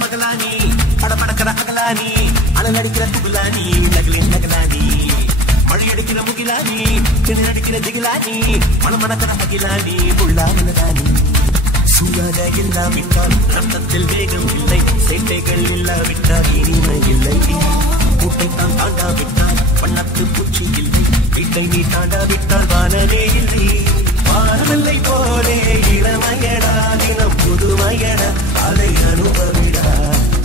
பகலானி படபடக்கிற அகலானி அனல் அடிக்கிற துகுலானி நகலின் நகலானி மழை அடிக்கிற முகிலானி திணை அடிக்கிற திகிலானி மணமணக்கிற அகிலானி உள்ளாமலதானி சூழாக இல்லாவிட்டால் ரத்தத்தில் வேகம் இல்லை சேட்டைகள் இல்லாவிட்டால் இனிமை இல்லை கூட்டைத்தான் தாண்டாவிட்டால் வண்ணத்து பூச்சி இல்லை வீட்டை நீ தாண்டாவிட்டால் வானரே இல்லை வானவில்லை போலே இளமையடா தினம் புதுமையடா அதை அனுபவிடா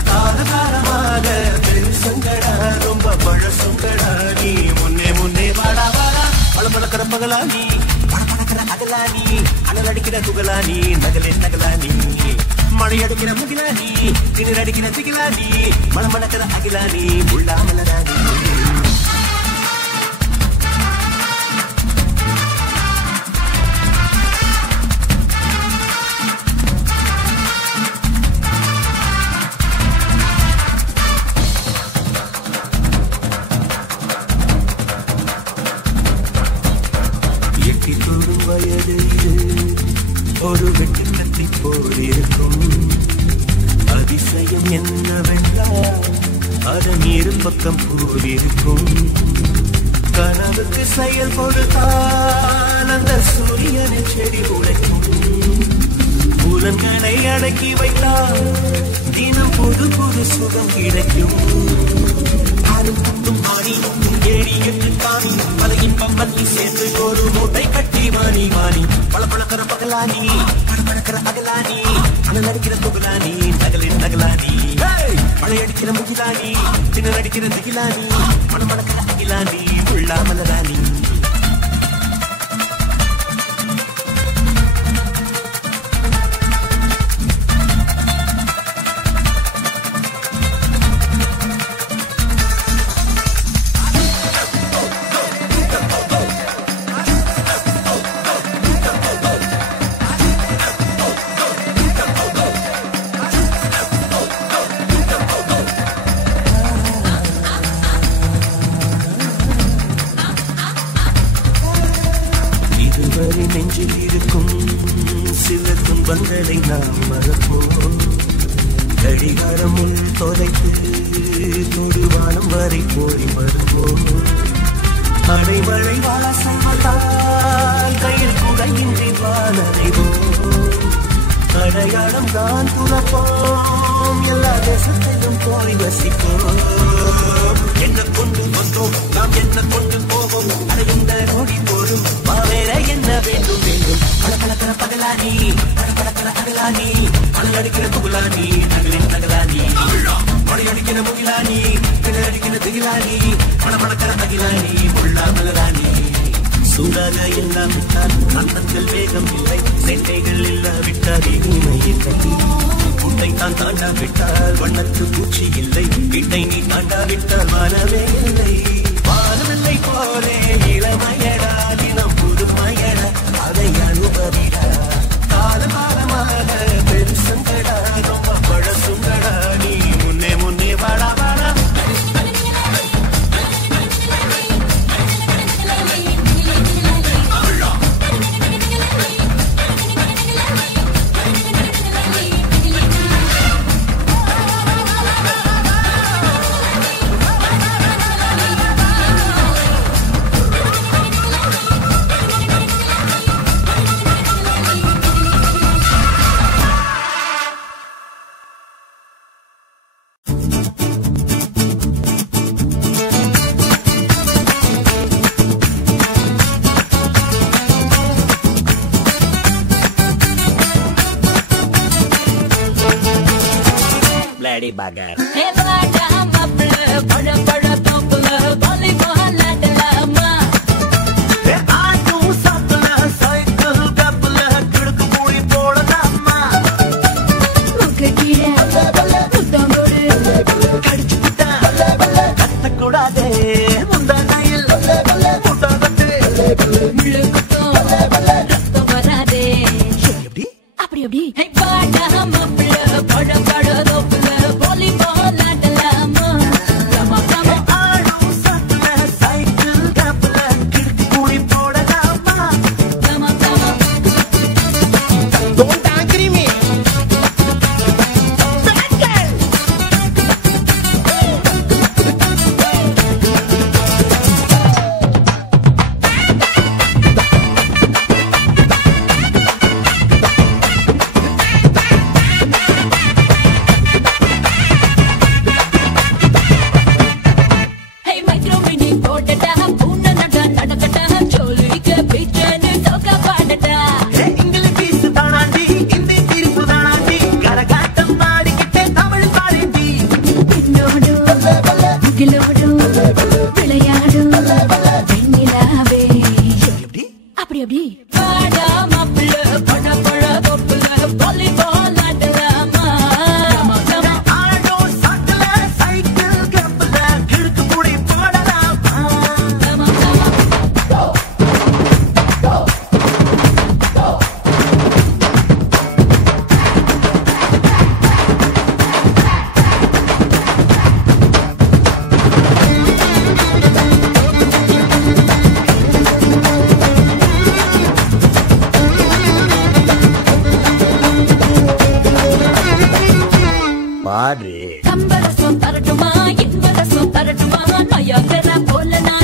காலகாலமாக பெருசங்கடா ரொம்ப பழசங்கடா நீ முன்னே முன்னே வாடா வாடா பழப்பழக்கிற பகலானி பழப்பழக்கிற அகலானி அனல் அடிக்கிற துகலானி நகலின் நகலானி மழை அடிக்கிற முகிலானி திணற அடிக்கிற திகிலானி மணமணக்கிற அகிலானி உள்ளாமலராணி ஒரு வெட்டு கத்தி போலிருக்கும் அதிசயம் என்னவென்றால் அதன் இரு பக்கம் போலிருக்கும் கனவுக்கு செயல் கொடுத்தால் அந்த சூரியனை செடி உழைக்கும் புலன்களை அடக்கி வைத்தால் தினம் புது புது சுகம் கிடைக்கும் ஏறி எட்டு காணி பல இன்பம் பத்தி சேர்ந்து ஒரு மூட்டை கட்டி வாணி வாணி பழப்பழக்கிற பகலானி பழப்பழக்கிற அகலானி அனல் அடிக்கிற துகலானி நகலின் நகலானி மழை அடிக்கிற முகிலானி திணற அடிக்கிற திகிலானி மணமணக்கிற அகிலானி உள்ளாமலராணி நெஞ்சில் இருக்கும் சில துன்பங்களை நாம் மறப்போம் கடிகாரம் உள் தொலைத்து தொடுவானம் வரை போய் மறுப்போம் அடைமழை வாசத்தால் கையில் குடையின்றி வானடைவோம் அடையாளம் தான் துறப்போம் எல்லா தேசத்திலும் போய் வசிப்போம் என்ன கொண்டு வந்தோம் நாம் என்ன கொண்டு போவோம் அடைந்த நோடி போடும் வேற என்ன வேண்டும் வேண்டும் பழப்பழக்கிற பகலானி பழப்பழக்கிற அகலானி அனல் அடிக்கிற புகலானி நகலின் நகலானி மழை அடிக்கிற முகிலானி திணற அடிக்கிற திகிலானி பழப்பழக்கிற அகிலானி உள்ளாமலராணி சூடாக இல்லாவிட்டால் அந்தத்தில் வேகம் இல்லை சேட்டைகள் இல்லாவிட்டால் இனிமை இல்லை கூட்டை தான் தாண்டாவிட்டால் வண்ணத்து பூச்சி இல்லை வீட்டை நீ தாண்டாவிட்டால் வானவே இல்லை வானவில்லை போலே இளமையடா தினம் புதுமையடா அதை அனுபவிடா காலகாலமாக பெருசங்கடா ரொம்ப பழசுங்கடா நீ முன்னே முன்னே வாடா வாடா Bagar. பாரு கம்பரசம் தரட்டுமா இன்பரசம் தரட்டுமா நயங்கர போலனா